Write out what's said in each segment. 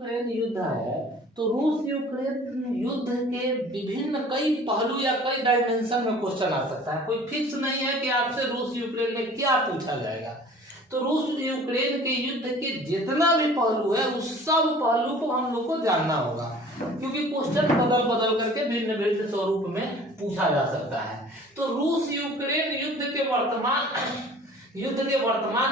Ukraine युद्ध है तो रूस यूक्रेन युद्ध के विभिन्न कई पहलू या कई डायमेंशन में क्वेश्चन आ सकता है। कोई फिक्स नहीं है कि आपसे रूस यूक्रेन में क्या पूछा जाएगा। तो रूस यूक्रेन के युद्ध के जितना भी पहलू है उस सब पहलू को हम लोग को जानना होगा, क्योंकि क्वेश्चन बदल बदल करके भिन्न भिन्न स्वरूप में पूछा जा सकता है। तो रूस यूक्रेन युद्ध के वर्तमान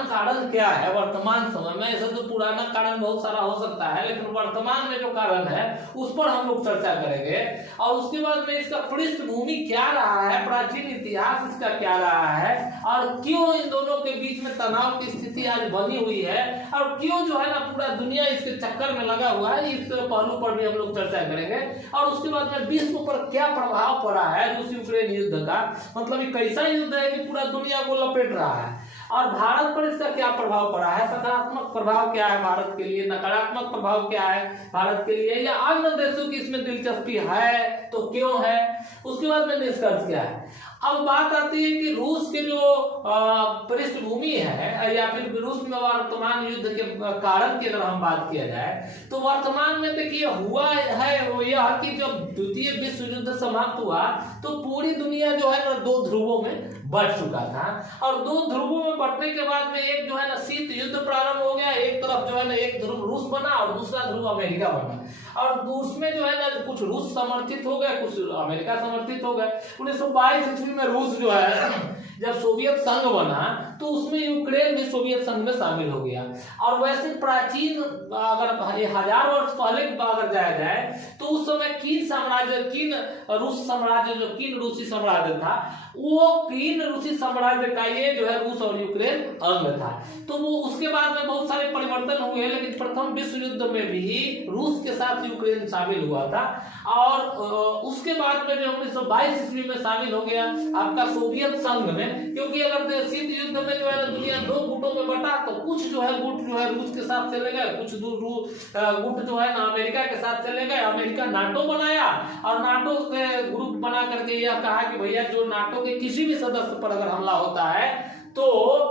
कारण क्या है, वर्तमान समय में। ऐसा तो पुराना कारण बहुत सारा हो सकता है, लेकिन वर्तमान में जो कारण है उस पर हम लोग चर्चा करेंगे। और उसके बाद में इसका पृष्ठभूमि क्या रहा है, प्राचीन इतिहास इसका क्या रहा है, और क्यों इन दोनों के बीच में तनाव की स्थिति आज बनी हुई है, और क्यों जो है ना पूरा दुनिया इसके चक्कर में लगा हुआ है, इस पहलू पर भी हम लोग चर्चा करेंगे। और उसके बाद में विश्व पर क्या प्रभाव पड़ा है रूस यूक्रेन युद्ध का, मतलब ये कैसा युद्ध है कि पूरा दुनिया को लपेट रहा है, और भारत पर इसका क्या प्रभाव पड़ा है, सकारात्मक प्रभाव क्या है भारत के लिए, नकारात्मक प्रभाव क्या है भारत के लिए, या अन्य देशों की इसमें दिलचस्पी है तो क्यों है, उसके बाद में निष्कर्ष क्या है। अब बात आती है कि रूस के जो पृष्ठभूमि है या फिर रूस में वर्तमान युद्ध के कारण की अगर हम बात किया जाए तो वर्तमान में देखिए हुआ है वो यह कि जब द्वितीय विश्व युद्ध समाप्त हुआ तो पूरी दुनिया जो है ना दो ध्रुवों में बढ़ चुका था, और दो ध्रुवों में बढ़ने के बाद में एक जो है ना शीत युद्ध प्रारंभ हो गया। एक तरफ जो है ना एक ध्रुव रूस बना और दूसरा ध्रुव अमेरिका बना, और उसमें जो है ना कुछ रूस समर्थित हो गए, कुछ अमेरिका समर्थित हो गए। 1922 ईस्वी में रूस जो है जब सोवियत संघ बना तो उसमें यूक्रेन भी सोवियत संघ में शामिल हो गया। और वैसे प्राचीन अगर 1000 वर्ष पहले अगर जाया जाए तो उस समय किन रूसी साम्राज्य था, वो किन रूसी साम्राज्य का ये जो है रूस और यूक्रेन अंग था। तो वो उसके बाद में बहुत सारे परिवर्तन हुए, लेकिन प्रथम विश्व युद्ध में भी रूस के साथ यूक्रेन शामिल हुआ था। और उसके बाद में जो 1922 ईस्वी में शामिल हो गया आपका सोवियत संघ में, क्योंकि अगर शीत युद्ध में जो है ना दुनिया दो गुटों में बटा तो कुछ जो है गुट जो है रूस के साथ चले गए, कुछ गुट जो है ना अमेरिका के साथ चले गए। अमेरिका नाटो बनाया और नाटो के ग्रुप बना करके यह कहा कि भैया जो नाटो के किसी भी सदस्य पर अगर हमला होता है तो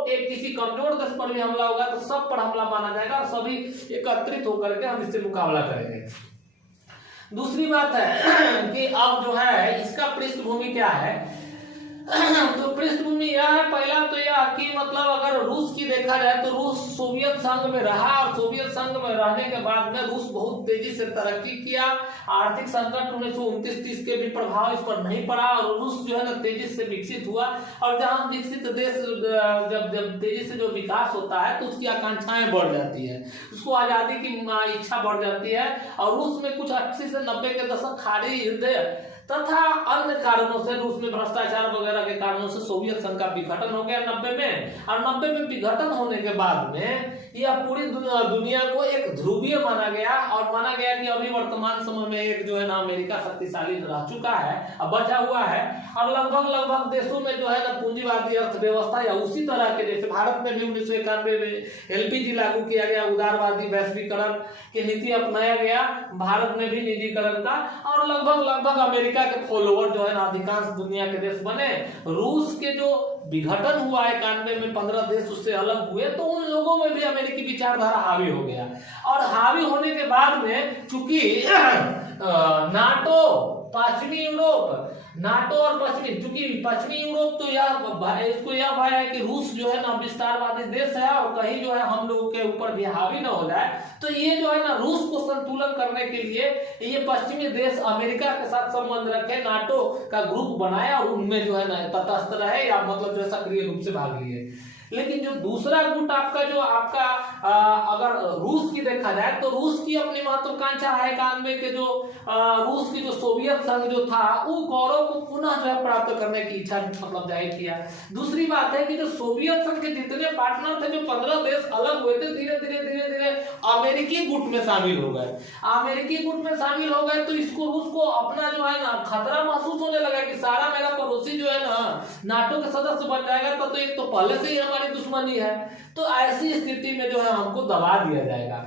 एक किसी कमजोर देश पर भी हमला होगा तो सब पर हमला माना जाएगा और सभी एकत्रित होकर के हम इससे मुकाबला करेंगे। दूसरी बात है कि अब जो है इसका पृष्ठभूमि क्या है, तो पृष्ठभूमि यह है, पहला तो यह कि मतलब अगर रूस की देखा जाए तो रूस सोवियत संघ में रहा, और सोवियत संघ में रहने के बाद में रूस बहुत तेजी से तरक्की किया। आर्थिक संकट 1929-30 के भी प्रभाव इस पर नहीं पड़ा, और रूस जो है ना तेजी से विकसित हुआ। और जहां विकसित देश जब तेजी से जो विकास होता है तो उसकी आकांक्षाएं बढ़ जाती है, उसको आजादी की इच्छा बढ़ जाती है। और रूस में कुछ 80 से 90 के दशक खाड़ी युद्ध तथा अन्य कारणों से, रूस में भ्रष्टाचार वगैरह के कारणों से सोवियत संघ का विघटन हो गया 90 में। और 90 में विघटन होने के बाद में यह पूरी दुनिया को एक ध्रुवीय माना गया, और माना गया कि अभी वर्तमान समय में एक जो है ना अमेरिका शक्तिशाली रह चुका है, अब बचा हुआ है। और लगभग देशों में जो है ना पूंजीवादी अर्थव्यवस्था या उसी तरह के, जैसे भारत में भी 1991 में LPG लागू किया गया, उदारवादी वैश्वीकरण की नीति अपनाया गया भारत में भी निजीकरण का, और लगभग अमेरिका के फॉलोअर जो है ना अधिकांश दुनिया के देश बने। रूस के जो विघटन हुआ 91 में 15 देश उससे अलग हुए, तो उन लोगों में भी अमेरिकी विचारधारा हावी हो गया। और हावी होने के बाद में चूंकि नाटो पश्चिमी यूरोप, नाटो और चूंकि पश्चिमी यूरोप तो इसको यह भय है कि रूस जो है ना विस्तारवादी देश है और कहीं जो है हम लोग के ऊपर भी हावी ना हो जाए, तो ये जो है ना रूस को संतुलन करने के लिए ये पश्चिमी देश अमेरिका के साथ संबंध रखे, नाटो का ग्रुप बनाया और उनमें जो है ना तटस्थ रहे, या मतलब जो सक्रिय रूप से भाग लिए। लेकिन जो दूसरा गुट आपका अगर रूस की देखा जाए तो रूस की अपनी महत्वाकांक्षा है 91 के जो रूस की जो सोवियत संघ जो था वो गौरव को पुनः जो है प्राप्त करने की इच्छा मतलब जाहिर किया। दूसरी बात है कि जो सोवियत संघ के जितने पार्टनर थे, जो 15 देश अलग हुए थे, धीरे धीरे अमेरिकी गुट में शामिल हो गए। अमेरिकी गुट में शामिल हो गए तो इसको रूस को अपना जो है ना खतरा महसूस होने लगा कि सारा मेरा पड़ोसी जो है ना नाटो के सदस्य बन जाएगा, तो एक तो पहले से ही हमारी दुश्मनी है, तो ऐसी स्थिति में जो है हमको दबा दिया जाएगा।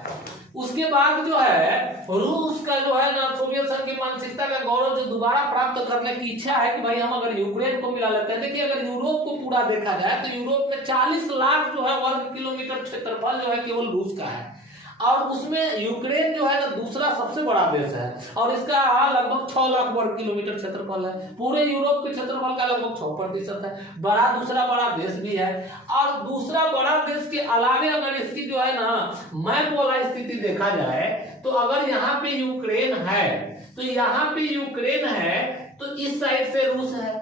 उसके बाद जो है रूस का जो है ना सोवियत संघ की मानसिकता का गौरव जो दोबारा प्राप्त करने की इच्छा है कि भाई हम अगर यूक्रेन को मिला लेते हैं। देखिए अगर यूरोप को पूरा देखा जाए तो यूरोप में 40 लाख जो है वर्ग किलोमीटर क्षेत्रफल जो है केवल रूस का है, और उसमें यूक्रेन जो है ना दूसरा सबसे बड़ा देश है और इसका लगभग 6 लाख वर्ग किलोमीटर क्षेत्रफल है। पूरे यूरोप के क्षेत्रफल का लगभग 6% है। दूसरा बड़ा देश भी है। और दूसरा बड़ा देश के अलावे अगर इसकी जो है ना मैप वाला स्थिति देखा जाए तो अगर यहाँ पे यूक्रेन है तो यहाँ पे यूक्रेन है तो इस साइड से रूस है,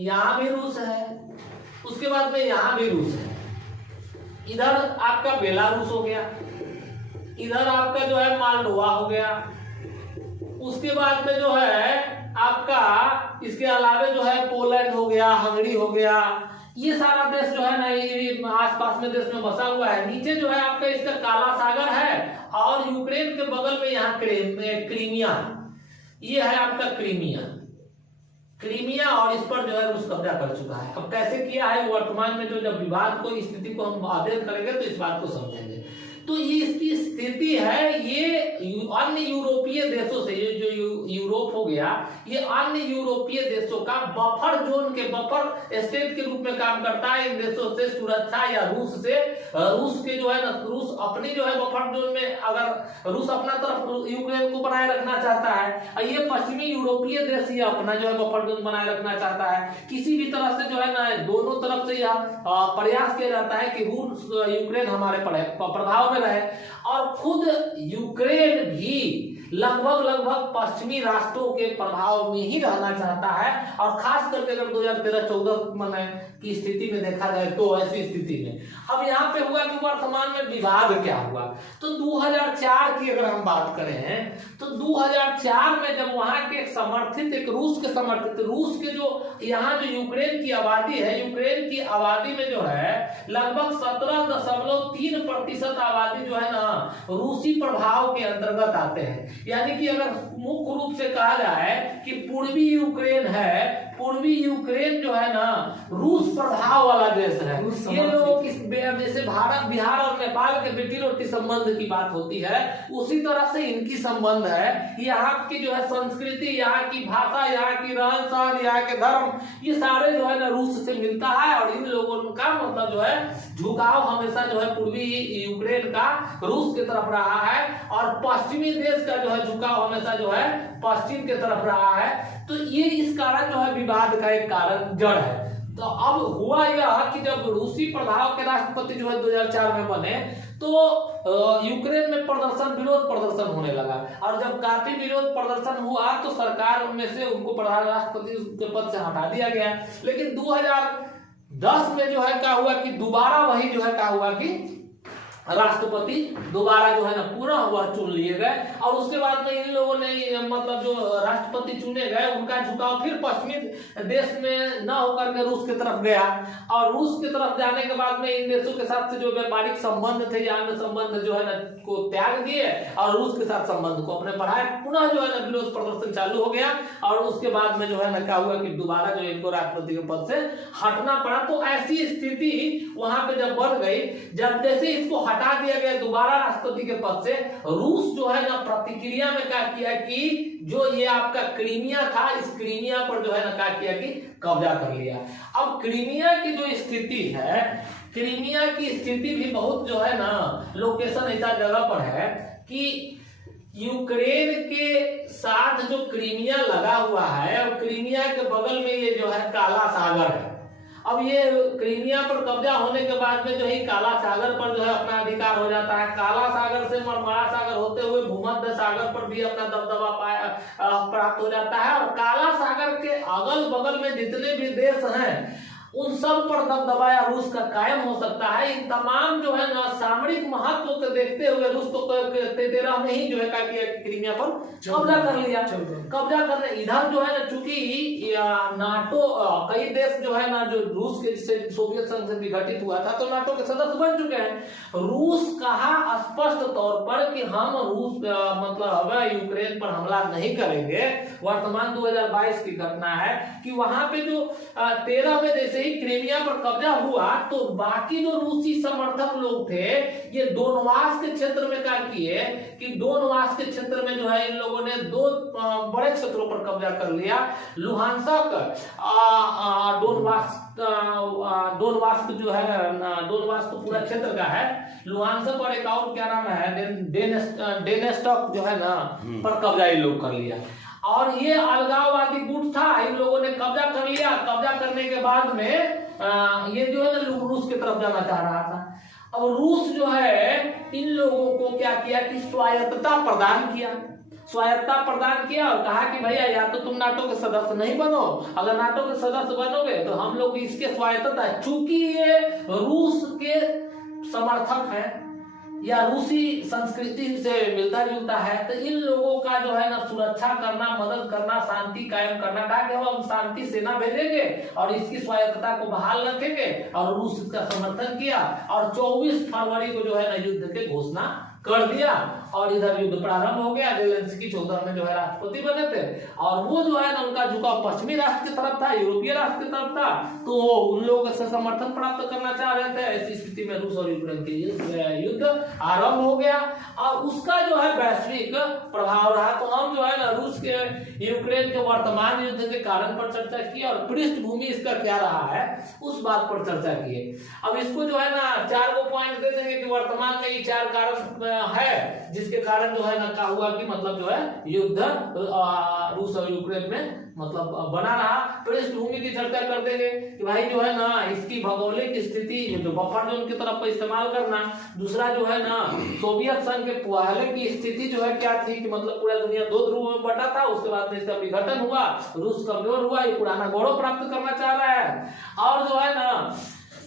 यहाँ भी रूस है, उसके बाद में यहाँ भी रूस है, इधर आपका बेलारूस हो गया, इधर आपका जो है मालडोवा हो गया, उसके बाद में जो है आपका इसके अलावे जो है पोलैंड हो गया, हंगरी हो गया, ये सारा देश जो है ना ये आसपास में देश में बसा हुआ है। नीचे जो है आपका इसका काला सागर है और यूक्रेन के बगल में यहाँ क्रीमिया, ये है आपका क्रीमिया और इस पर जो है रूस कब्जा कर चुका है। अब कैसे किया है वर्तमान में जो जब विवाद को स्थिति को हम अध्ययन करेंगे तो इस बात को समझेंगे। तो ये इसकी स्थिति है, ये अन्य यूरोपीय देशों से, ये जो यूरोप हो गया ये अन्य यूरोपीय देशों का बफर जोन के बफर स्टेट के रूप में काम करता है। इन देशों से सुरक्षा या रूस के जो है ना रूस अपनी जो है बफर जोन में, अगर रूस अपना तरफ यूक्रेन को बनाए रखना चाहता है, ये पश्चिमी यूरोपीय देश ये अपना जो है बफर जोन बनाए रखना चाहता है। किसी भी तरह से जो है ना दोनों तरफ से यह प्रयास किया जाता है कि रूस यूक्रेन हमारे प्रभाव में रहे। और खुद यूक्रेन भी लगभग पश्चिमी राष्ट्रों के प्रभाव में ही रहना चाहता है। और खास करके अगर 2013-14 की स्थिति में देखा जाए तो ऐसी स्थिति में अब यहाँ पे हुआ कि वर्तमान में विवाद क्या हुआ। तो 2004 की अगर हम बात करें तो 2004 में जब वहां के समर्थित एक रूस के जो यहाँ जो यूक्रेन की आबादी है, यूक्रेन की आबादी में जो है लगभग 17.3% आबादी जो है ना रूसी प्रभाव के अंतर्गत आते हैं। यानी कि अगर मुख्य रूप से कहा जाए कि पूर्वी यूक्रेन जो है ना रूस प्रभाव वाला देश है। ये लोग जैसे भारत, बिहार और नेपाल के बेटी रोटी संबंध की बात होती है उसी तरह से इनकी संबंध है। यहाँ की जो है संस्कृति, यहाँ की भाषा, यहाँ की रहन सहन, यहाँ के धर्म, ये सारे जो है ना रूस से मिलता है। और इन लोगों का मतलब जो है झुकाव हमेशा जो है पूर्वी यूक्रेन का रूस की तरफ रहा है और पश्चिमी देश का जो है झुकाव हमेशा जो है पश्चिम की तरफ रहा है। तो ये इस कारण जो है विवाद का एक कारण जड़ है। तो अब हुआ यह कि जब रूसी प्रभाव के राष्ट्रपति जो है 2004 में बने तो यूक्रेन में विरोध प्रदर्शन होने लगा। और जब काफी विरोध प्रदर्शन हुआ तो सरकार में से उनको प्रधान राष्ट्रपति के पद से हटा दिया गया। लेकिन 2010 में जो है क्या हुआ कि दोबारा वही जो है क्या हुआ कि राष्ट्रपति दोबारा जो है ना पूरा हुआ चुन लिए गए। और उसके बाद में इन लोगों ने मतलब जो राष्ट्रपति चुने गए उनका झुकाव फिर पश्चिमी देश में न होकर के रूस की तरफ गया। और रूस की तरफ जाने के बाद में इन देशों के साथ से जो व्यापारिक संबंध थे या अन्य संबंध जो है ना को त्याग दिए और रूस के साथ संबंध को अपने बढ़ाए। पुनः जो है ना विरोध प्रदर्शन चालू हो गया और उसके बाद में जो है ना क्या हुआ कि दोबारा जो इनको राष्ट्रपति के पद से हटना पड़ा। तो ऐसी स्थिति वहां पे जब बढ़ गई, जब जैसे इसको हटा दिया गया दोबारा राष्ट्रपति के पद से, रूस जो है ना प्रतिक्रिया में क्या किया कि जो ये आपका क्रीमिया था, इस क्रीमिया पर जो है ना क्या किया कि कब्जा कर लिया। अब क्रीमिया की जो स्थिति है, क्रीमिया की स्थिति भी बहुत जो है ना लोकेशन ऐसा जगह पर है कि यूक्रेन के साथ जो क्रीमिया लगा हुआ है और क्रीमिया के बगल में ये जो है काला सागर है। अब ये क्रीमिया पर कब्जा होने के बाद में जो है काला सागर पर जो है अपना अधिकार हो जाता है। काला सागर से मरमरा सागर होते हुए भूमध्य सागर पर भी अपना दबदबा प्राप्त हो जाता है। और काला सागर के अगल बगल में जितने भी देश हैं उन सब पर दबदबाया रूस का कायम हो सकता है। इन तमाम जो है ना सामरिक महत्व को देखते हुए रूस को 2013 में ही जो है क्या किया क्रीमिया पर कब्जा कर लिया। कब्जा करने इधर जो है ना चूंकि नाटो कई देश जो है ना जो रूस के सोवियत संघ से विघटित हुआ था तो नाटो के सदस्य बन चुके हैं। रूस कहा स्पष्ट तौर पर कि हम रूस मतलब यूक्रेन पर हमला नहीं करेंगे। वर्तमान 2022 की घटना है कि वहां पे जो 13 में जैसे जैसे ही क्रीमिया पर कब्जा हुआ तो बाकी जो रूसी समर्थक लोग थे ये डोनबास के क्षेत्र में क्या किए कि डोनबास के क्षेत्र में जो है इन लोगों ने दो बड़े क्षेत्रों पर कब्जा कर लिया। लुहानस्क डोनबास जो है डोनबास तो पूरा क्षेत्र का है, लुहानस्क और एक और क्या नाम है डेनेस्टॉक जो है ना पर कब्जा इन लोग कर लिया। और ये अलगाववादी गुट था, इन लोगों ने कब्जा कर लिया। कब्जा करने के बाद में ये जो है ना रूस की तरफ जाना चाह रहा था। अब रूस जो है इन लोगों को क्या किया कि स्वायत्तता प्रदान किया, स्वायत्तता प्रदान किया और कहा कि भैया या तो तुम नाटो के सदस्य नहीं बनो, अगर नाटो के सदस्य बनोगे तो हम लोग इसके स्वायत्तता, चूंकि ये रूस के समर्थक है या रूसी संस्कृति से मिलता जुलता है तो इन लोगों का जो है ना सुरक्षा करना, मदद करना, शांति कायम करना था कि हम शांति सेना भेजेंगे और इसकी स्वायत्तता को बहाल रखेंगे। और रूस इसका समर्थन किया और 24 फरवरी को जो है ना युद्ध की घोषणा कर दिया और इधर युद्ध प्रारंभ हो गया। जेलेंस्की 14 में जो है राष्ट्रपति बने थे और वो जो है ना उनका झुकाव पश्चिमी राष्ट्र की तरफ था, यूरोपीय राष्ट्र की तरफ था, तो उन लोगों से समर्थन प्राप्त करना चाह रहे थे। ऐसी स्थिति में रूस और यूक्रेन के युद्ध आरंभ हो गया और उसका जो है वैश्विक प्रभाव रहा। तो हम जो है ना रूस के यूक्रेन के वर्तमान युद्ध के कारण पर चर्चा की और पृष्ठभूमि इसका क्या रहा है उस बात पर चर्चा की। अब इसको जो है ना 4 पॉइंट दे देंगे कि वर्तमान में ये 4 कारण है जिसके कारण जो है ना क्या हुआ कि मतलब जो है युद्ध रूस और यूक्रेन में मतलब बना रहा। पृष्ठभूमि की चर्चा कर देंगे कि भाई जो है ना इसकी भौगोलिक स्थिति जो बफर जोन की तरफ इस्तेमाल करना, दूसरा जो है ना सोवियत संघ के पहले की स्थिति जो है क्या थी कि मतलब पूरा दुनिया 2 ध्रुवों में बटा था, उसके बाद में इसका विघटन हुआ, रूस कमजोर हुआ, ये पुराना गौरव प्राप्त करना चाह रहा है। और जो है ना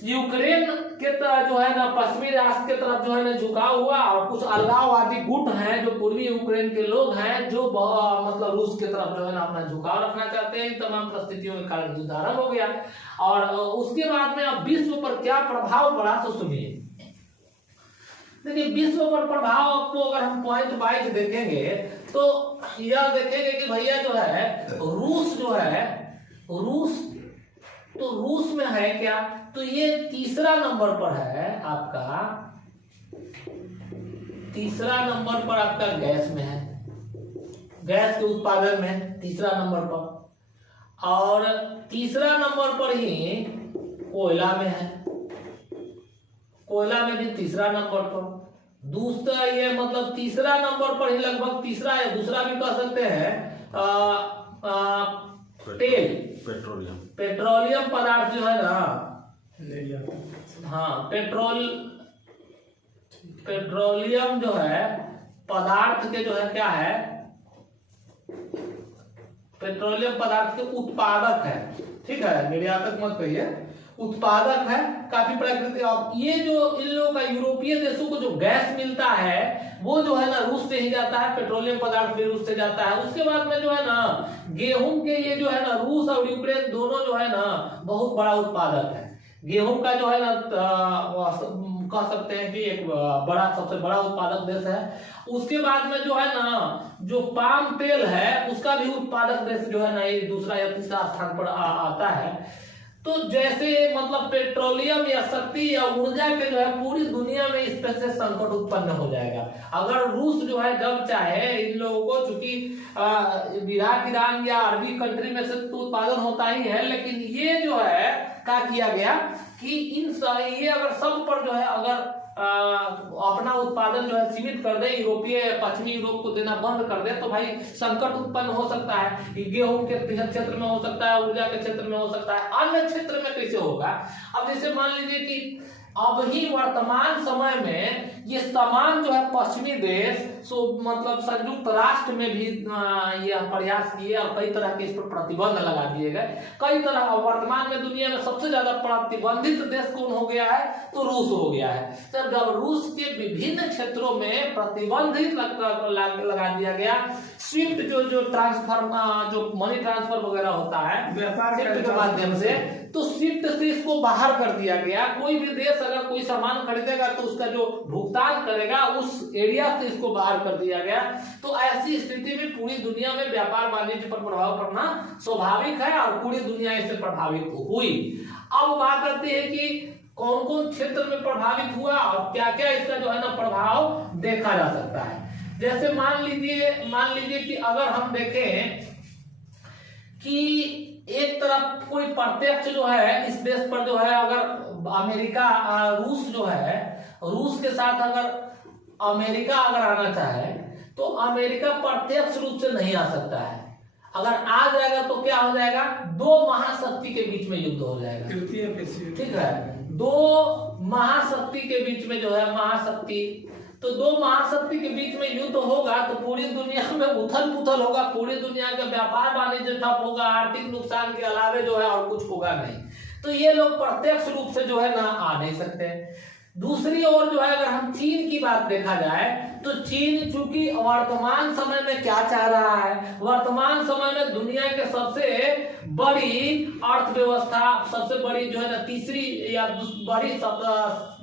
यूक्रेन के जो है ना पश्चिमी राष्ट्र के तरफ जो है ना झुकाव हुआ और कुछ अलगाववादी गुट हैं जो पूर्वी यूक्रेन के लोग हैं जो मतलब रूस के तरफ जो है ना अपना झुकाव रखना चाहते हैं। इन तमाम परिस्थितियों के कारण युद्ध आरंभ हो गया और उसके बाद में अब विश्व पर क्या प्रभाव पड़ा तो सुनिए। देखिए विश्व पर प्रभाव को अगर हम पॉइंट वाइज देखेंगे तो यह देखेंगे कि भैया जो है रूस जो है रूस में है क्या, तो ये तीसरा नंबर पर है आपका, तीसरा नंबर पर आपका गैस में है, गैस के उत्पादन में तीसरा नंबर पर, और तीसरा नंबर पर ही कोयला में है, कोयला में भी तीसरा नंबर पर। दूसरा ये मतलब तीसरा नंबर पर ही लगभग तीसरा या दूसरा भी कह सकते हैं तेल, पेट्रोलियम पदार्थ जो है ना, हाँ पेट्रोलियम जो है पदार्थ के जो है क्या है, पेट्रोलियम पदार्थ के उत्पादक है, ठीक है, निर्यातक मत कहिए, उत्पादक है काफी प्राकृतिक। और ये जो इन लोगों का यूरोपीय देशों को जो गैस मिलता है वो जो है ना रूस से ही जाता है, पेट्रोलियम पदार्थ भी रूस से जाता है। उसके बाद में जो है ना गेहूं के ये जो है ना रूस और यूक्रेन दोनों जो है ना बहुत बड़ा उत्पादक है। गेहूं का जो है ना कह सकते हैं कि एक बड़ा सबसे बड़ा उत्पादक देश है। उसके बाद में जो है ना जो पाम तेल है उसका भी उत्पादक देश जो है ना ये दूसरा या तीसरा स्थान पर आता है। तो जैसे मतलब पेट्रोलियम या शक्ति या ऊर्जा के जो है पूरी दुनिया में इस पर से संकट उत्पन्न हो जाएगा अगर रूस जो है जब चाहे इन लोगों को, चूंकि इराक, ईरान या अरबी कंट्री में से तो उत्पादन होता ही है, लेकिन ये जो है क्या किया गया कि ये अगर सब पर जो है अगर अपना उत्पादन जो है सीमित कर दे, यूरोपीय पश्चिमी यूरोप को देना बंद कर दे तो भाई संकट उत्पन्न हो सकता है। गेहूं के क्षेत्र में हो सकता है, ऊर्जा के क्षेत्र में हो सकता है, अन्य क्षेत्र में कैसे होगा। अब जैसे मान लीजिए कि अब ही वर्तमान समय में ये तमाम जो है पश्चिमी देश मतलब संयुक्त राष्ट्र में भी यह प्रयास किए और कई तरह के इस पर प्रतिबंध लगा दिए गए। कई तरह वर्तमान में दुनिया में सबसे ज्यादा प्रतिबंधित देश कौन हो गया है तो रूस हो गया है। तो जब रूस के विभिन्न क्षेत्रों में प्रतिबंधित लगा दिया गया, स्विफ्ट जो ट्रांसफर जो मनी ट्रांसफर वगैरह होता है व्यापार के माध्यम से, तो स्विफ्ट से इसको बाहर कर दिया गया। कोई भी देश अगर कोई सामान खरीदेगा तो उसका जो भुगतान करेगा उस एरिया से इसको बाहर कर दिया गया। तो ऐसी स्थिति में पूरी दुनिया में व्यापार वाणिज्य पर प्रभाव पड़ना स्वाभाविक है और पूरी दुनिया इससे प्रभावित हुई। अब बात करते हैं कि कौन कौन क्षेत्र में प्रभावित हुआ और क्या क्या इसका जो है ना प्रभाव देखा जा सकता है। जैसे मान लीजिए कि अगर हम देखें कि एक तरफ कोई प्रत्यक्ष जो है इस देश पर जो है, अगर अमेरिका रूस जो है, रूस के साथ अगर अमेरिका अगर आना चाहे तो अमेरिका प्रत्यक्ष रूप से नहीं आ सकता है। अगर आ जाएगा तो क्या हो जाएगा, दो महाशक्ति के बीच में युद्ध हो जाएगा। ठीक है, दो महाशक्ति के बीच में जो है तो दो महाशक्ति के बीच में युद्ध होगा तो पूरी दुनिया में उथल पुथल होगा, पूरी दुनिया का व्यापार वाणिज्य ठप होगा, आर्थिक नुकसान के अलावे जो है और कुछ होगा नहीं। तो ये लोग प्रत्यक्ष रूप से जो है ना आ नहीं सकते। दूसरी ओर जो है अगर हम चीन की बात देखा जाए तो चीन चूंकि वर्तमान समय में क्या चाह रहा है, वर्तमान समय में दुनिया के सबसे बड़ी अर्थव्यवस्था, सबसे बड़ी जो है ना तीसरी या बड़ी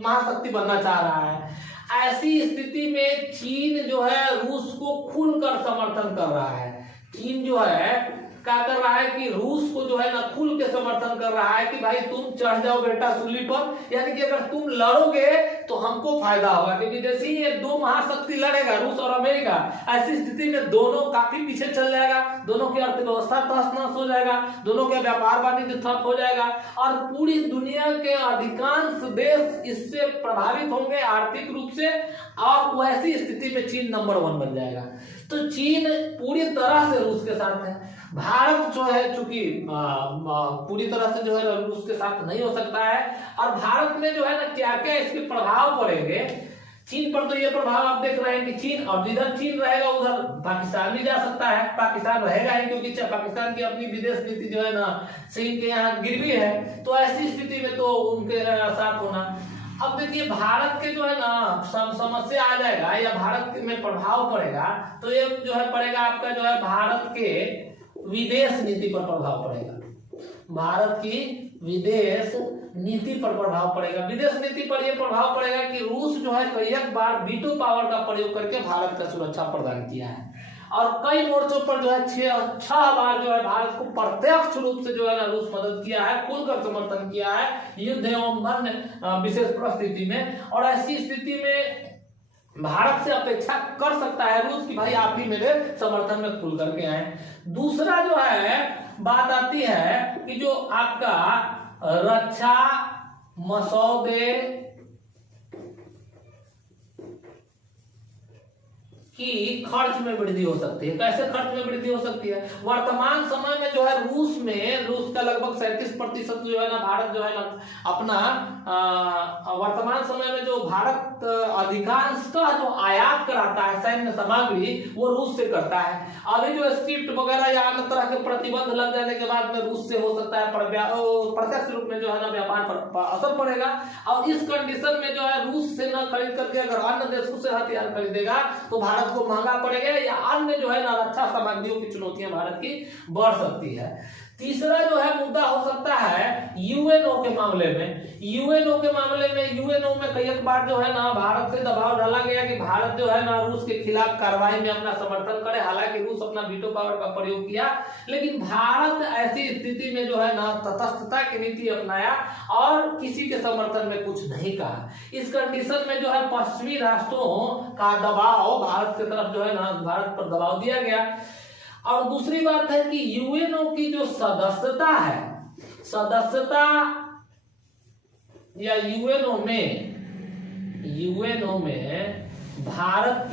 महाशक्ति बनना चाह रहा है। ऐसी स्थिति में चीन जो है रूस को खुलकर समर्थन कर रहा है। चीन जो है क्या कर रहा है कि रूस को जो है ना खुल के समर्थन कर रहा है कि भाई तुम चढ़ जाओ बेटा सूली पर, यानी कि अगर तुम लड़ोगे तो हमको फायदा होगा। क्योंकि जैसे ही ये दो महाशक्ति लड़ेगा रूस और अमेरिका, ऐसी स्थिति में दोनों काफी पीछे चल जाएगा, दोनों की अर्थव्यवस्था तहस नहस हो जाएगा, दोनों के व्यापार वाणिज्य ठप हो जाएगा और पूरी दुनिया के अधिकांश देश इससे प्रभावित होंगे आर्थिक रूप से। और वैसी स्थिति में चीन नंबर 1 बन जाएगा। तो चीन पूरी तरह से रूस के साथ है। भारत जो है चूंकि पूरी तरह से जो है रूस के साथ नहीं हो सकता है। और भारत में जो है ना क्या क्या इसके प्रभाव पड़ेंगे चीन पर, तो ये प्रभाव आप देख रहे हैं कि चीन, और जिधर चीन रहेगा उधर पाकिस्तान भी जा सकता है। पाकिस्तान रहेगा ही क्योंकि पाकिस्तान की अपनी विदेश नीति जो है ना चीन के यहाँ गिरवी है। तो ऐसी स्थिति में तो उनके साथ होना। अब देखिए भारत के जो है ना समस्या आ जाएगा या भारत में प्रभाव पड़ेगा तो ये जो है पड़ेगा आपका जो है भारत के विदेश नीति पर प्रभाव पड़ेगा। भारत की विदेश नीति पर प्रभाव पड़ेगा। विदेश नीति पर यह प्रभाव पड़ेगा कि रूस जो है कई बार वीटो पावर का प्रयोग करके भारत का सुरक्षा प्रदान किया है और कई मोर्चों पर जो है 6 बार जो है भारत को प्रत्यक्ष रूप से जो है ना रूस मदद किया है, खुलकर समर्थन किया है युद्ध एवं अन्य विशेष परिस्थिति में। और ऐसी स्थिति में भारत से अपेक्षा कर सकता है रूस की भाई आप भी मेरे समर्थन में खुल करके आए। दूसरा जो है बात आती है कि जो आपका रक्षा मसौदे की खर्च में वृद्धि हो सकती है। कैसे खर्च में वृद्धि हो सकती है, वर्तमान समय में जो है रूस का लगभग 37% जो है ना भारत जो है ना अपना वर्तमान समय में जो भारत अधिकांशतः जो आयात कराता है सैन्य सामग्री वो रूस से करता है। अभी जो स्विफ्ट वगैरह या अन्य तरह के प्रतिबंध लग जाने के बाद में रूस से हो सकता है प्रत्यक्ष रूप में जो है ना व्यापार पर असर पड़ेगा। और इस कंडीशन में जो है रूस से न खरीद करके अगर अन्य देशों से हथियार खरीदेगा तो भारत को महंगा पड़ेगा या अन्य जो है ना रक्षा सामग्रियों की चुनौतियां भारत की बढ़ सकती है। तीसरा जो है मुद्दा हो सकता है यूएनओ के मामले में। यूएनओ में कई बार जो है ना भारत से दबाव डाला गया कि भारत जो है ना रूस के खिलाफ कार्रवाई में अपना समर्थन करे। हालांकि रूस अपना वीटो पावर का प्रयोग किया लेकिन भारत ऐसी स्थिति में जो है ना तटस्थता की नीति अपनाया और किसी के समर्थन में कुछ नहीं कहा। इस कंडीशन में जो है पश्चिमी राष्ट्रों का दबाव भारत की तरफ जो है ना भारत पर दबाव दिया गया। और दूसरी बात है कि यूएनओ की जो सदस्यता या यूएनओ में भारत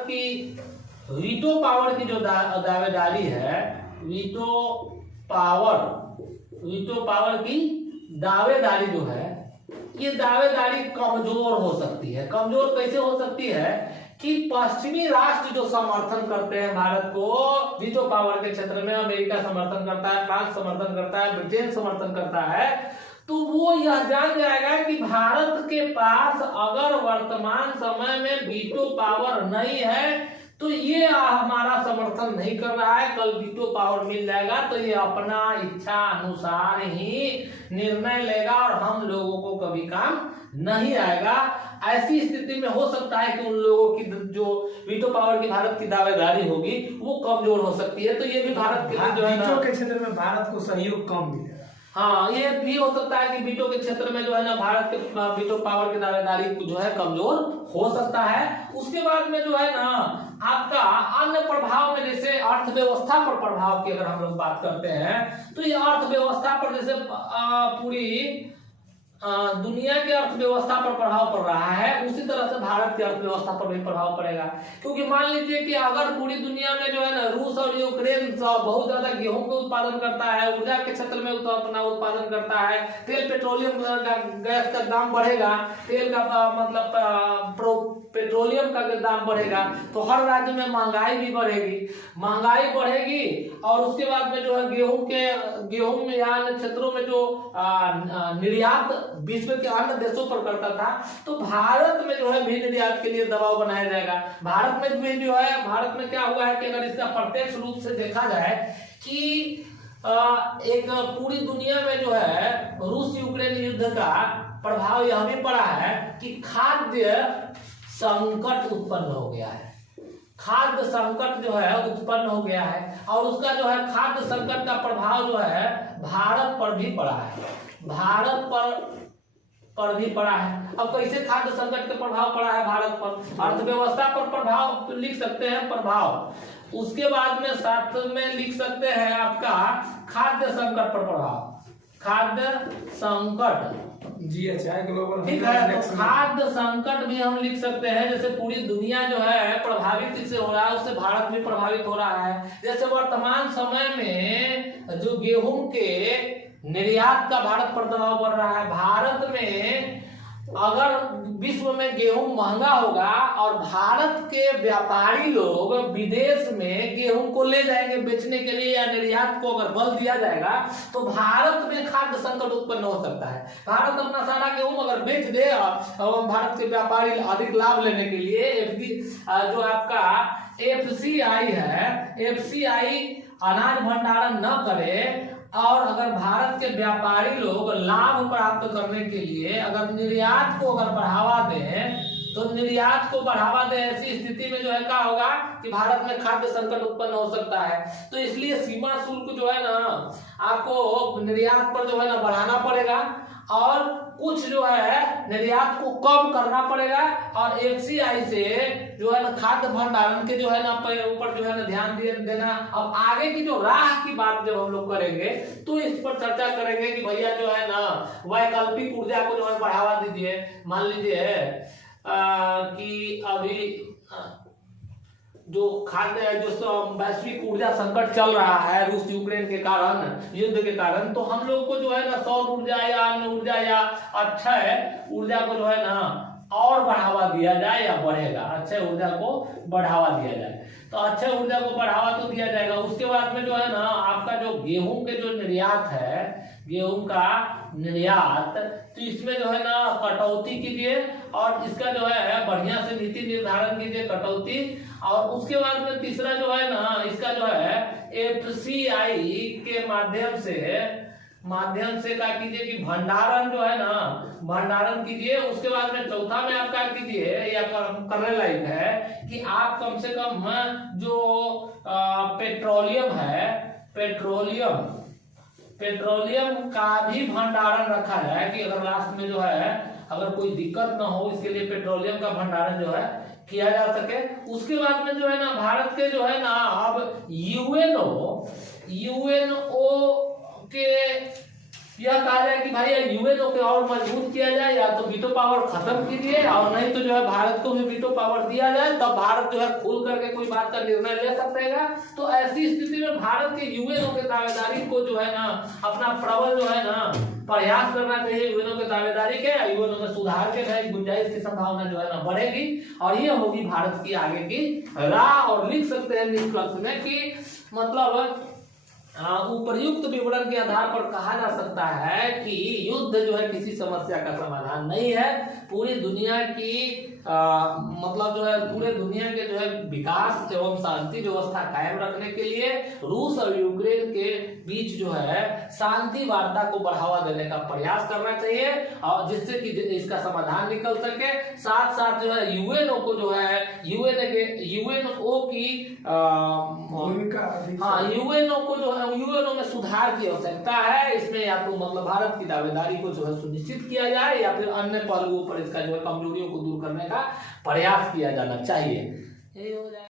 की वीटो पावर की जो दावेदारी है, वीटो पावर की दावेदारी जो है ये दावेदारी कमजोर हो सकती है। कमजोर कैसे हो सकती है कि पश्चिमी राष्ट्र जो समर्थन करते हैं भारत को वीटो पावर के क्षेत्र में, अमेरिका समर्थन करता है, फ्रांस समर्थन करता है, ब्रिटेन समर्थन करता है, तो वो यह जान जाएगा कि भारत के पास अगर वर्तमान समय में वीटो पावर नहीं है तो ये हमारा समर्थन नहीं कर रहा है। कल वीटो पावर मिल जाएगा तो ये अपना इच्छा अनुसार ही निर्णय लेगा और हम लोगों को कभी काम नहीं आएगा। ऐसी स्थिति में हो सकता है कि उन लोगों की जो वीटो पावर की भारत की दावेदारी होगी वो कमजोर हो सकती है। तो ये भी भारत के लिए जो है वीटो के क्षेत्र में भारत को सहयोग कम मिलेगा। हाँ, ये भी हो सकता है कि वीटो के क्षेत्र में जो है ना भारत के वीटो पावर की दावेदारी जो है कमजोर हो सकता है। उसके बाद में जो है ना आपका अन्य प्रभाव में, जैसे अर्थव्यवस्था पर प्रभाव की अगर हम लोग बात करते हैं तो ये अर्थव्यवस्था पर, जैसे पूरी दुनिया की अर्थव्यवस्था पर प्रभाव पड़ रहा है, उसी तरह से भारत की अर्थव्यवस्था पर भी प्रभाव पड़ेगा। क्योंकि मान लीजिए कि अगर पूरी दुनिया में जो है ना रूस और यूक्रेन बहुत ज्यादा गेहूं का उत्पादन करता है, ऊर्जा के क्षेत्र में अपना उत्पादन करता है, तेल पेट्रोलियम गैस का दाम बढ़ेगा, तेल का मतलब पेट्रोलियम का दाम बढ़ेगा तो हर राज्य में महंगाई भी बढ़ेगी और उसके बाद में जो है गेहूं या अन्य क्षेत्रों में जो निर्यात विश्व के अन्य देशों पर करता था तो भारत में जो है भी निर्यात के लिए दबाव बनाया जाएगा। भारत में भी जो है, भारत में क्या हुआ है कि अगर इसका प्रत्यक्ष रूप से देखा जाए कि एक पूरी दुनिया में जो है रूस यूक्रेन युद्ध का प्रभाव यह भी पड़ा है कि खाद्य संकट उत्पन्न हो गया है। खाद्य संकट जो है उत्पन्न हो गया है और उसका जो है खाद्य संकट का प्रभाव जो है भारत पर भी पड़ा है, भारत पर भी पड़ा है। अब कैसे खाद्य संकट का प्रभाव पड़ा है भारत पर? अर्थव्यवस्था पर प्रभाव तो लिख सकते हैं प्रभाव, उसके बाद में साथ में लिख सकते हैं आपका खाद्य संकट पर प्रभाव, खाद्य संकट GHI ग्लोबल, ठीक है। तो खाद्य संकट भी हम लिख सकते हैं, जैसे पूरी दुनिया जो है प्रभावित इससे हो रहा है उससे भारत भी प्रभावित हो रहा है। जैसे वर्तमान समय में जो गेहूं के निर्यात का भारत पर दबाव बढ़ रहा है, भारत में अगर विश्व में गेहूं महंगा होगा और भारत के व्यापारी लोग विदेश में गेहूं को ले जाएंगे बेचने के लिए या निर्यात को अगर बल दिया जाएगा तो भारत में खाद्य संकट उत्पन्न हो सकता है। भारत अपना सारा गेहूं अगर बेच दे और भारत के व्यापारी अधिक लाभ लेने के लिए जो आपका FCI है, FCI अनाज भंडारण न करे और अगर भारत के व्यापारी लोग लाभ प्राप्त करने के लिए अगर निर्यात को अगर बढ़ावा दें तो निर्यात को बढ़ावा दें, ऐसी स्थिति में जो है क्या होगा कि भारत में खाद्य संकट उत्पन्न हो सकता है। तो इसलिए सीमा शुल्क जो है ना आपको निर्यात पर जो है ना बढ़ाना पड़ेगा और कुछ जो है निर्यात को कम करना पड़ेगा और FCI से जो है ना खाद्य भंडारण के जो है ना ऊपर जो है ना ध्यान देना। अब आगे की जो राह की बात जब हम लोग करेंगे तो इस पर चर्चा करेंगे कि भैया जो है ना वैकल्पिक ऊर्जा को जो है बढ़ावा दीजिए। मान लीजिए कि अभी जो खाद्य जो वैश्विक ऊर्जा संकट चल रहा है रूस यूक्रेन के कारण, युद्ध के कारण, तो हम लोग को जो है ना सौर ऊर्जा या अन्य ऊर्जा या अक्षय ऊर्जा को जो है ना और बढ़ावा दिया जाए या बढ़ेगा, अक्षय ऊर्जा को बढ़ावा दिया जाए। तो अक्षय ऊर्जा को बढ़ावा तो दिया जाएगा। उसके बाद में जो है ना आपका जो गेहूं के जो निर्यात है, गेहूं का निर्यात, तो इसमें जो है ना कटौती कीजिए और इसका जो है बढ़िया से नीति निर्धारण कीजिए, कटौती। और उसके बाद में तीसरा जो है ना इसका जो है FCI के माध्यम से क्या कीजिए कि भंडारण जो है ना भंडारण कीजिए। उसके बाद में चौथा में आप क्या कीजिए या करने लायक है कि आप कम से कम जो पेट्रोलियम है, पेट्रोलियम का भी भंडारण रखा जाए कि अगर लास्ट में जो है अगर कोई दिक्कत ना हो इसके लिए पेट्रोलियम का भंडारण जो है किया जा सके। उसके बाद में जो है ना भारत के जो है ना अब यूएनओ के यह कहा जाए कि भाई यूएनओ के और मजबूत किया जाए, या तो वीटो पावर खत्म कीजिए और नहीं तो जो है भारत को भी वीटो पावर दिया जाए, तब भारत जो है खुल करके कोई बात का निर्णय ले सकेगा। तो ऐसी स्थिति में भारत के यूएनओ के दावेदारी को जो है ना अपना प्रबल जो है ना प्रयास करना चाहिए यूएनओ के दावेदारी के, यूएनओ में सुधार के गुंजाइश की संभावना जो है ना बढ़ेगी और ये होगी भारत की आगे की राह। और लिख सकते हैं निष्कर्ष में कि मतलब उपर्युक्त विवरण के आधार पर कहा जा सकता है कि युद्ध जो है किसी समस्या का समाधान नहीं है। पूरी दुनिया की मतलब जो है पूरे दुनिया के जो है विकास एवं शांति व्यवस्था कायम रखने के लिए रूस और यूक्रेन के बीच जो है शांति वार्ता को बढ़ावा देने का प्रयास करना चाहिए, और जिससे कि इसका समाधान निकल सके। साथ साथ जो है यूएनओ को जो है यूएनओ की यूएनओ को जो है यूएनओ में सुधार की आवश्यकता है। इसमें या तो मतलब भारत की दावेदारी को जो है सुनिश्चित किया जाए या फिर अन्य पहलुओं पर इसका जो है कमजोरियों को दूर करने का प्रयास किया जाना चाहिए। यही हो जाए।